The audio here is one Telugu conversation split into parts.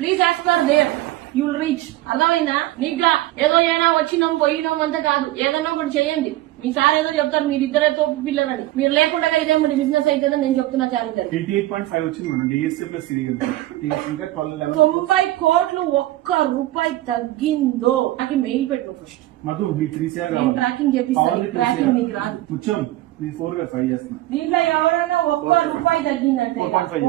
Please as per their you'll reach. అర్థమైందా? నీకు ఏదో అయినా వచ్చినాం పోయినాం అంతా కాదు, ఏదన్నా ఒకటి చేయండి. మీ సార్ ఏదో చెప్తారు మీరిద్దరే తోపు పిల్లలని, మీరు లేకుండా ఇదే మరి బిజినెస్ అవుతుందని నేను చెప్తున్నా. ఛాలెంజర్ 90 కోట్లు ఒక్క రూపాయి తగ్గిందో నాకు మెయిల్ పెట్టు ఫస్ట్. ట్రాకింగ్ చేపిస్తాను. ట్రాకింగ్ నీకు రాదు. దీంట్లో ఎవరైనా ఒక్క రూపాయి తగ్గిందంటే,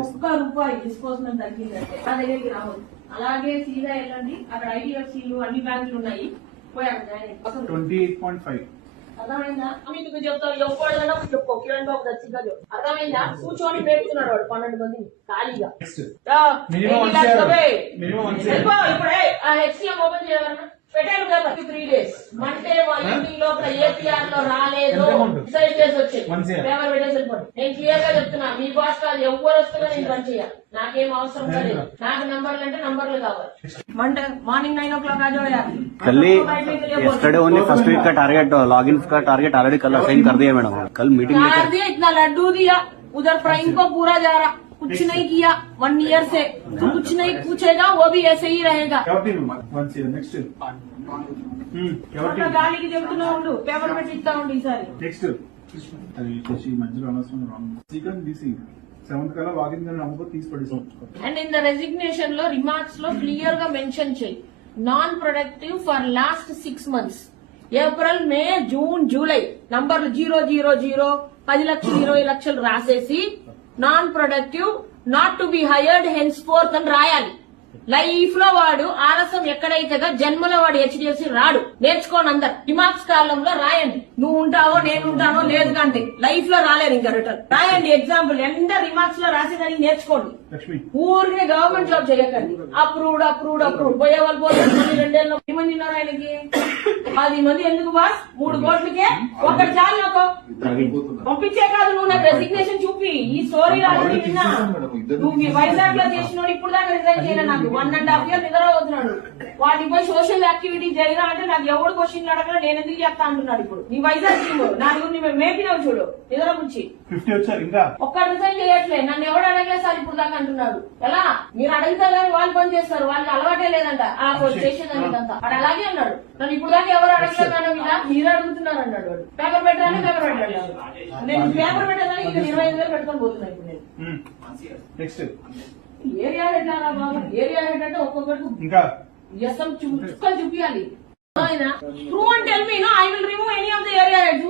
ఒక్క రూపాయి డిస్పోజల్ తగ్గిందంటే నా దగ్గరికి రావాలి. అలాగే సీదా వెళ్ళండి, అక్కడ ఐడిఎఫ్సీలు అన్ని బ్యాంకులు ఉన్నాయి, పోయి అక్కడ జాయిన్. 28.5 అర్థమైందా? మీకు చెప్తాను, ఎవరైనా చెప్పుకో. కిరణ్ బాబు దచ్చిగా చెప్పు. అర్థమైందా? కూర్చొని పేరుతున్నాడు వాడు 12 మంది ఖాళీగా. ఇప్పుడే ఆ హెచ్సిఎం ఓపెన్ చేయాలన్నా పెట్టాను కదా 3 days. మంటే వాళ్ళ ఇంటికి లోపల ఏపీఆర్ లో రాలేదు డిసైడ్ చేసి వచ్చి పేపర్ పెట్టేసి వెళ్ళిపోండి. నేను క్లియర్ గా చెప్తున్నా, మీ బాస్ కాదు, ఎవరు వస్తున్నా నేను పని చేయాలి. నాకేం అవసరం లేదు. నాకు నంబర్లు అంటే నంబర్లు కావాలి. మండే మార్నింग 9 o'clock आ जाओ यार. कल yesterday only first week का टारगेट लॉगिन का टारगेट ऑलरेडी कल असाइन कर दिया मैडम. कल मीटिंग कर दिया, इतना लड्डू दिया, उधर प्राइम को पूरा जा रहा, कुछ नहीं किया 1 year से. तू कुछ नहीं पूछेगा, वो भी ऐसे ही रहेगा. గాలికి చెబుతున్నా ఉండు, పేపర్ పెట్టి ఇస్తా ఉండు ఈసారి. నెక్స్ట్ మధ్యలో అండ్ ఇన్ ద రెసిగ్నేషన్ లో రిమార్క్స్ లో క్లియర్ గా మెన్షన్ చేయి, non productive for last 6 months. April, May, June, July నంబర్లు 000 10 లక్షలు 20 లక్షలు రాసేసి non productive not to be hired hence fourth అని రాయాలి. లైఫ్ లో వాడు ఆలస్యం ఎక్కడైతే జన్మలో వాడు హెచ్డిఎఫ్సి రాడు. నేర్చుకోండి అందరు. రిమార్క్స్ కాలంలో రాయండి. నువ్వు ఉంటావో నేను ఉంటానో లేదు కంటే లైఫ్ లో రాలేరు ఇంకా రిటర్న్. రాయండి ఎగ్జాంపుల్ ఎంత రిమార్క్స్ లో రాసేదానికి నేర్చుకోండి. ఊరికే గవర్నమెంట్ జాబ్ చేయకండి. అప్రూవ్డ్ అప్రూవ్డ్ అప్రూవ్డ్ పోయే వాళ్ళు పోతారు. 2 మంది ఉన్నారు ఆయనకి. 10 మంది ఎందుకు బాస్? 3 కోట్లకే ఒకటి చాలు నాకు పంపించే కాదు. నువ్వు నాకు రెసిగ్నేషన్ చూపి ఈ స్టోరీ రాదని విన్నా. నువ్వు వైజాగ్ లో చేసినోడు ఇప్పుడు దాకా రిజైన్ చేయలే. నాకు 1.5 year నిద్ర అవుతున్నాడు. వాటికి పోయి సోషల్ యాక్టివిటీ చేయరా అంటే నాకు ఎవడు క్వశ్చన్ అడగరా, నేను ఎందుకు చెప్తా అంటున్నాడు. ఇప్పుడు నీ వైజాగ్ టీమ్ నా గురించి మేపినావు చూడు, నిద్ర గురించి ఒక్క రిజైన్ చేయట్లే. నన్ను ఎవడు అడగలేదు సార్ ఇప్పుడు దాకా అంటున్నాడు. ఎలా మీరు అడిగితే కానీ వాళ్ళు పని చేస్తారు, వాళ్ళకి అలవాటే లేదంట ఆ చేసేదానికంతా. వాడు అలాగే అన్నాడు, నన్ను ఇప్పుడు దాకా ఎవరు అడగలేదు అన్న మీరు అడుగుతున్నారు అన్నాడు. వాడు పేపర్ పెట్టాలని పేపర్ పెట్టాడు. నేను పేపర్ పెట్టేదానికి 25,000 పెట్టుకొని పోతున్నా ఇప్పుడు నేను. ఏరియా హెడ్ రా బాబు, ఏరియా హెడ్ అంటే ఒక్కొక్కటి చుక్కలు చూపించాలి. True and tell me, no, I will remove any of the area heads.